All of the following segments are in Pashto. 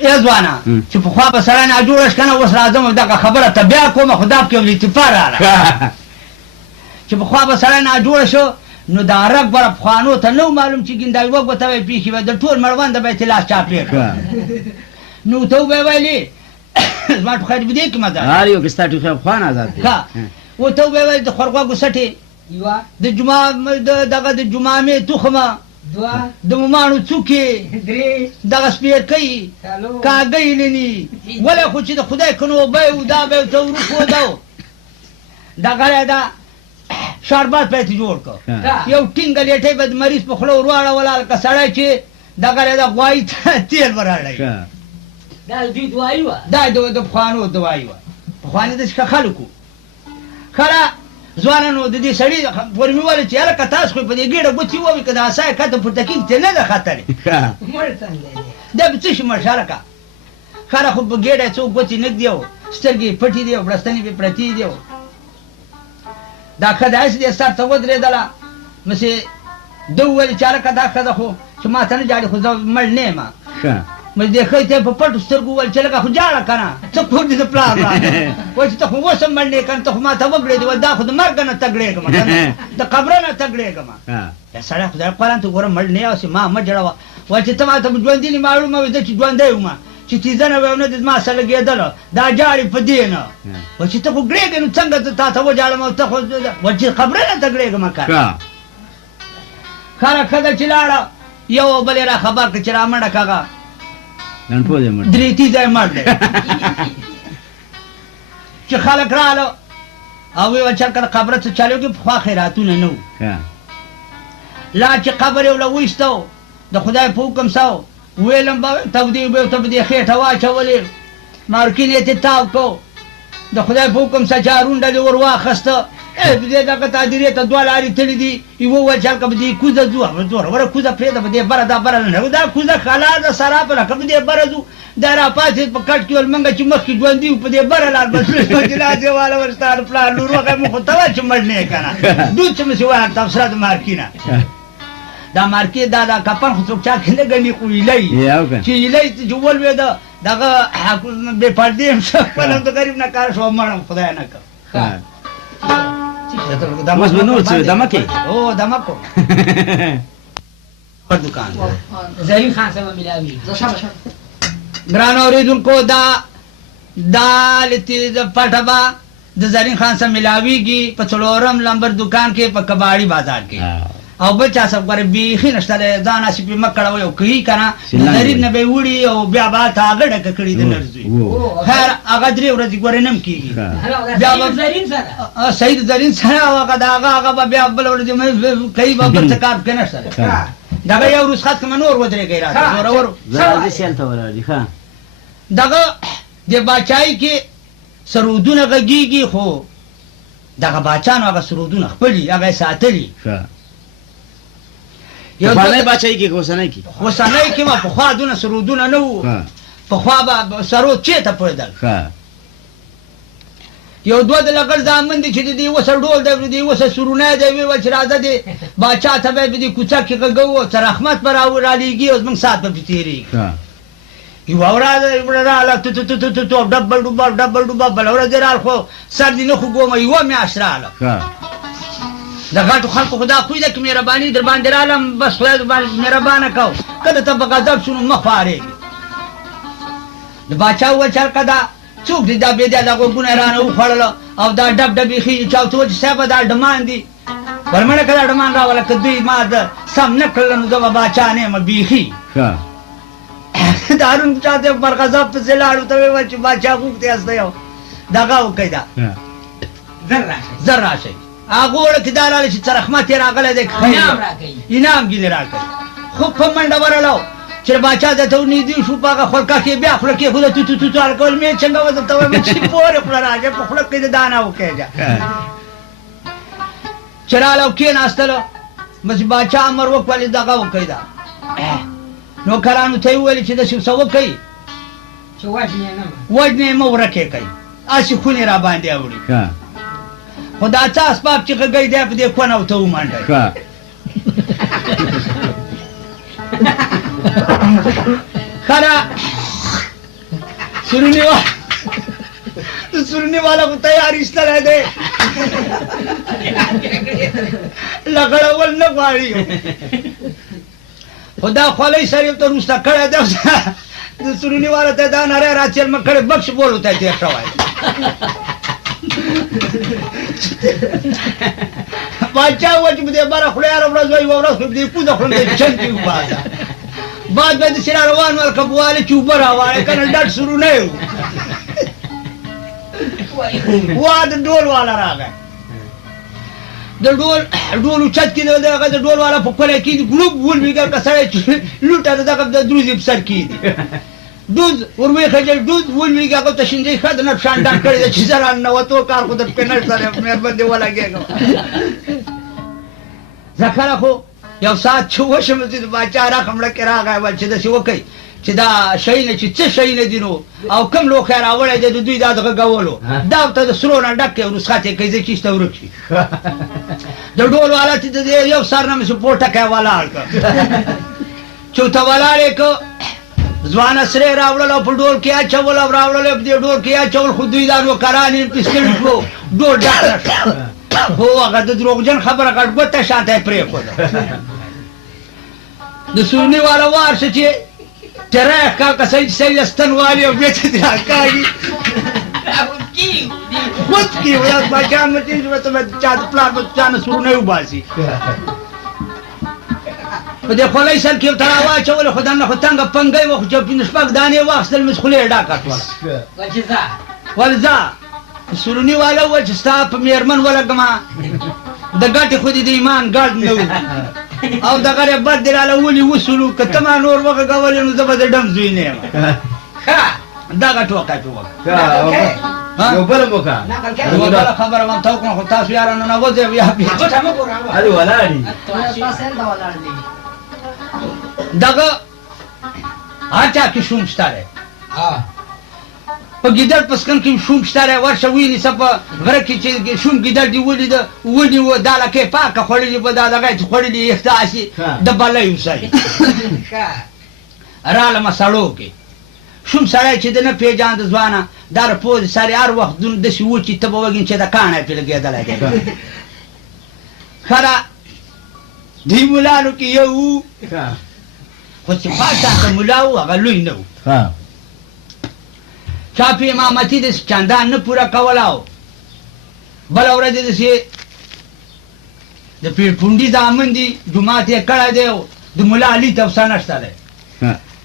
ای ځوانه چې پخوا به سړی ناجوړه ښه نه اوس راځم دغه خبره ته بیا کومه خو دا پکې یو لطیفه راغله چې پخوا به سړی ناجوړه شو نو دا رګ بره پخوانو ته نه معلوم چې ګنداوي وږ به ته به یې پېښې وی د ټول مړونده به یې ته لاس چاپېر کړه نو ته به یې ویلې زما ټوخی دې په دې کې مزه هر یو کې ستا ټوخی پخوان ازاد دی ښه و ته به یې ویل د خورغوږو سټې دغه د جمامې تخمه د مماڼو څوکې دغه سپېرکۍ کاږۍ لني ولې خو چې د خدای کنو به یې دا به یې ته وروښودو دغه دا شربت به یې ته جوړ کړ یو ټینګه لیټۍ به د مریض په خوله ور واړوله لکه سړی چې دغه دا غوایي ته تېل به راړی دا د دوی دوایي وه دا د پخوانو دوایي وه پخواني داسې ښه خلک وو ښه ځوانانو د دې سړي ور مې وویل چې هلکه تاسو خو په دې ګېډه ګوتې ووي که د اسای کته پورته کېږي ته نه ده ختلې دا به څه شي مړ شه هلکه ښه خو په ګېډه یې څوک ګوتې نه ږدي او سترګې یې پټې دي او بړستنې پې پرتې دي دا ښه داسې دې سر ته ودرېدله مسې ده وویل چې هلکه دا ښځه خو چې ما ته نه جاړي خو زه مړ نه یم مې دې ښځې ته یې په پټو سترګو وویل چې لکه خو جاړه که نه څه کور دې د پلار راغله وایي چې ته خو اوس هم مړ نه یې که نه ته خو ما ته وګړېدې وایي دا خو د مرګه نه تګړېږم که نه د قبره نه تګړېږم یا سړی خدای قرآن ته ګوره مړ نه یې ما مه جړوه وایي چې ته ما ته ژوندي نه معلومه وي زه چې ژوندی وم چې تیزه نه وی او نه دې زما سره لګېدله دا جاړې په دې نه وایي چې ته خو ګړېږې نو څنګه زه تا ته وجاړم او ته خو وایي چې قبره نه تګړېږم که ښه ښځه چې لاړه یو او بل یې را خبر کړه چې را منډه کاغه درېتي ځای مړ دی چې خلک راغله او ویې ویل چې هلکه د قبره څه چل وکړي پخوا خیراتونه نه وو لا چې قبر یې له وایسته د خدای په حکم سو ویلم به تودې به ته به دې خېټه واچولې مارکین یې ترې تاو کړو د خدای په حکم سه چې هارون ډلې ور واخېسته دې دغه تادیرې ته دوه لارې تړلې دي یوه وویل چې هلکه به دې کوزه ځو وره کوزه پرېږده به دې بره دا بره نه دا کوزه خلا ده سرابه لکه به دې بره ځو دا را پاڅېد په کټ کې ول منګه چې مخکې ژوندي وو په دې بره لار بسلو چې لاس یې واله ور ستا د پلار لور وغی مو خو ته وایه چې مړ نه یې که نه دود چې مې وایه تبصره د مارکینه دا مارکې دا کپن خو څوک چا کې نه ګڼي خو هیلۍ چې هیلۍ چې ولوېده دغه بې پردې یم شه خپل هم د غریب نه کار شو مړم خدای نه کړ اوس به نور څه دمکې او دمکو پر دکان زرین خان سره ملاوي ګران اورېدونکو دا لتې د پټه به د زرین خان سره ملاویږي په څلورم لمبر دکان کې په کباړي بازار کې او بل چا سب غره بیخي نشته له ځان اسی په مکړه وي کوي کنه زرین نه به وړي او بیا با تا غړه کړي د نرزوي خیر هغه درې ورځې ګورې نم کیږي بیا زرین سره سید زرین سره هغه دا هغه بیا بل ورځې مې کوي به بل څه کار کنه سره دا یو رسخت کوم نور ودرې کوي راځي ور زړه سیل ته ورادي ښا دغه د باچای کې سرودونه غږیږي خو دغه باچانو هغه سرودونه خپلې هغه ساتلي یو باندې بچای کې کوسنۍ کې کوسنۍ کې ما په خوا دونه سرودونه نه وو په خوا به سرود چېرته پوهېدل یو دوه د لګړ زامن دي چې د دې وسه ډول دی د دې وسه سرونه دی ویې ویل چې راځه دې باچا ته به یې په دې کوڅه کې غږوو سر احمد به رالیږي او زموږ ساعت به پرې تېرېږي یوه ورځ راغله تو ډبل ډوبه بله ورځ یې راغله خو سر دې نه خوږومه یوه میاشت راغله د غټو خلکو خو دا خوی ده که مهرباني در باندې رالم بس خدای در باندې مهربانه کو کله ته په غضب شو نو مخ وارېږي د باچا وویل چې هلکه دا څوک دي دا بېدیا دا غوږونه یې رانه وخوړله او دا ډب ډب یې ښي چا ورته وویل چې صاحبه دا ډمان دي ورمنډه که دا ډمان راوله که دوی ما د سم نه کړله نو زه به باچا نه یم بیخي د هارون چا ته پر غضب پسې لاړ ورته ویې ویل چې باچا غوږ ته هسته یو دغه وکړئ دا زر راشئ هغه وړه کې دا راغلی چې څرخمت یې راغلی دی انعام ګیلې راکوي خو په منډه ورړو چې باچا ته ورنږدې شو په هغه خولکه کې بیا خوله کېښوده تو هلکول مې څنګه وه درته وایم چې پورې خوله راځه په خوله کې د دانه وکېږه چې راغله او کېناستله بس باچا امر وکړل دغه وکړئ دا نوکرانو ته یې وویل چې داسې څه وکړئ چې وژنې یې مه ورکې کوئ هسې خونې را باندې اوړي خو دا څه اسباب چې غږی دی په دې کونه ورته ومنډئ ښه سورنی والا کو تیار ایستلی دی لګړول نه غواړي خو دا خولۍ سر یې ته وروسته کړی دی د سورني والا ته دا نری راچلمه کړی بکس بولو ته تېر شوی باچا وویل چې په دې بره خوله هره ورځ وایي یوه ورځ خو په دې پوزه خورم دی چند کې وباسه بعد به داسې را روان ول که بوالې چې اوبه راواړی که نه ډډ سورونی و وا د ډول والا راغی د ډول اوچت کې د هغه د ډول والا په کولی کېږي ګلوب ولوېږه که سړی چې لوټه د دغه د دروزې په سر کېږي دود ور وخېږي دود ولوېږي هغه ته شیندې ښه د نه پشان ډنډ کړی ده چې زه راننوتو کار خو د پېنل سره مهربان دې ولګېږم زه کله خو یو ساعت چې وشم چې د باچا رقم ړکې راغی ویل چې داسې وکئ چې دا شیونه چې څه شیونه دي نو او کوم لوښی راوړی دی د دوی دا د غږولو دا ورته د سرو نه ډک کړي رسخت یې کوي ځکه چې ته ورک شي د ډول والا چې د یو سر نه مې سو پوټکی ولاړ کړ چې ورته ولاړ یې کړ ځوانه سرې راوړل او په ډول کې اچول او راوړل په دې ډول کې اچول خو دوی دا نوکران یې پې ستړي کړو ډول ډک نه شو هو هغه د دروغجن خبره غټ ګوته شاته یې پرېښوده د سورني والا وار شو چې تراخ کا سید ستن والی او بیت دې راکاږي خود کی ویا باچان متي چې ته چا د پلان په چانه سورني وباسي په دې خولۍ سر کې تر واچول خدای نه ختنګ پنګي وخت چې په نشپک دانې واخستل مس خولې ډاکا ټول ولزا سورني والا و چې ستا په میرمن ولګما د ګټې خو دې د ایمان ګډ نه او دغه بد دراله ولي وسلو کته ما نور وګه غولې نو زبر د ډم زوی نه ها دغه ټوکا ټوکا یو بل موکا یو بل خبره ما ته کوم خو تاسو یارانو نه وځي بیا بیا هلي ولاړی دغه اچا کې شوم شتاره په ګیدړ پسکن کې شوم شتاره ورشه ویني سپه غره کې چې شوم ګیدړ دی ولید ونی و داله کې پاکه خړلې په دغه خړلې احتاسي د بلې وسای راله مسالو کې شوم سړی چې د نه پیژاند ځوانه دار پوز ساري هر وخت د شي و چې ته وګین چې د کانه په لګېدل دی خره دی مولانو کې یو خو چې پاته مولاو هغه لوی نه و چا په امامتي د چندان نه پوره کولاو بل ورځ دې د پیر پونډي دامن دي جمعه ته کړه دی د مولا علي تفسانه شته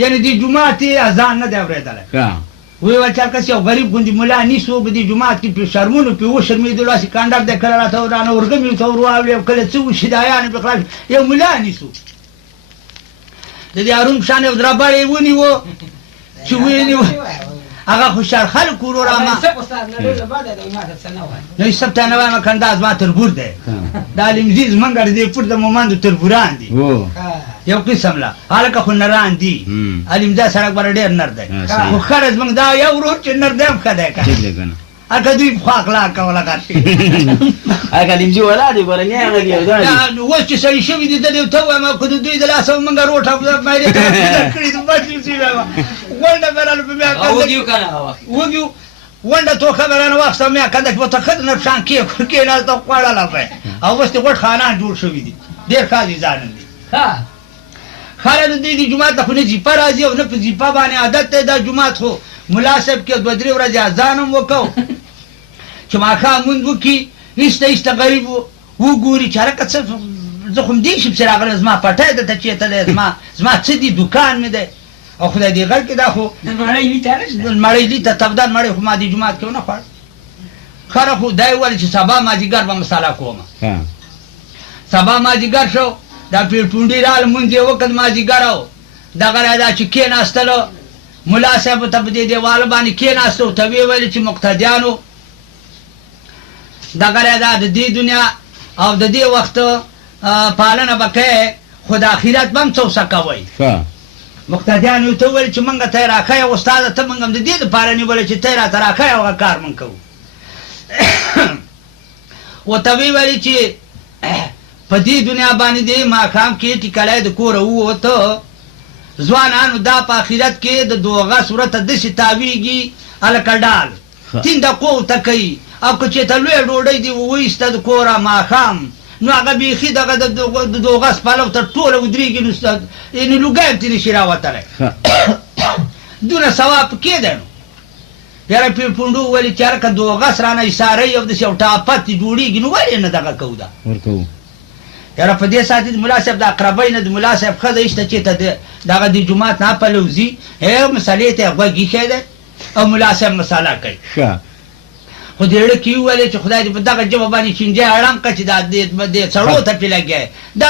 یعنی دی جمعه ته اذان نه دی اورېدل وی ول چا کس یو غریب ګوندي مولا نیسو به دی جمعه کې په شرمونو په و شرمېدل لاسي کاندار د کړه راته ورانه ورګمې ته ورواوي کله څه شدایان په خلاص یو مولا نیسو د دې اروم شان یو دربارې ونی و چې ویني هغه خوشحال خلک ورو ما نو سبته نه وایم کنده از ما تربور دی دا لیمزیز منګر دی پر د مومند تربوران دی یو قسم لا هلکه خو نران دي لیمزا سړک بر ډېر نر دی خو خرج موږ دا یو ورور چې نر دی هم ښه دی که هلکه دوی پخوا اخلاق کوله کاټي هلکه لیمزي ولا دی ګوره نه هغه دی اوس چې سړي شوي دي زه دې ورته ووایم که د دوی د لاسه موږ روټه مایلې کړي د بس لیمزي وایم غونډه برانو په بیا وګیو ونډه تو خبرانه واخسته میا کنده چې ته خد نه شان کې نه ته خوړاله په او اوس ته غټ خانان جوړ شوی دي ډېر خالي ځان دي ها خالد دې د جمعه ته نه جی پر راځي او نه په جیپا باندې عادت ته د جمعه خو مناسب کې د درې ورځې اذانم وکاو چې ما خا مونږ وکي ایسته غریب وو ګوري چې حرکت څه زه خو دې شپ سره غره زما پټه ده چې ته زما څه دي دکان مې ده او خدای دې غل کې دا خو مړی لیته تبدان مړی خو ما دې جمعه کې نه خوړ خره خو دای ول چې سبا ماجیګر به مساله کوم سبا ماجیګر شو دا پیر پونډي رال مونږ یې وکړ ماجیګر او دغه راځه چې کې ناستلو مولا صاحب ته په دې دیوال باندې کې ناستو ته ویل چې مقتدیانو دغه راځه د دې دنیا او د دې وخت پالنه وکړي خو د اخرت بم څه کوي مقتدیانو ته ویل چې مونږ ته راخی استاد ته مونږ د دې لپاره نیولې چې ته راته راخی او کار مونږ کوو ورته ویل چې په دې دنیا باندې دې ماښام کې ټیکلی د کوره ووته ځوانانو دا په آخرت کې د دوغه صورته داسې تاویږي هلکه ډال تین دقو ته کوي او که چېرته لویه ډوډۍ دې وویسته د کوره ماښام نو هغه بیخي دغه د دوغس پلو ته ټوله ودرېږي نو یعنې لوګی هم ترې نشي راوتلی دونه ثواب پکې دی نو یاره پونډو وویلې چې هلکه دوغس رانه ایساروي او داسې یو ټاپت جوړېږي نو ولې نه دغه کوو دا یاره په دې ساعت د ملا صاحب د اقربۍ نه د ملا صاحب ښځه ایسته چې ته دغه د جومات نه پلو ځي مسالې ته یې غوږ ایښی دی او ملا صاحب مساله کوي خو دې اړه کې وویلې چې خدای دې په دغه ژبه باندې چینجی اړم کړه چې دا دې سړو ته پې لګیا دا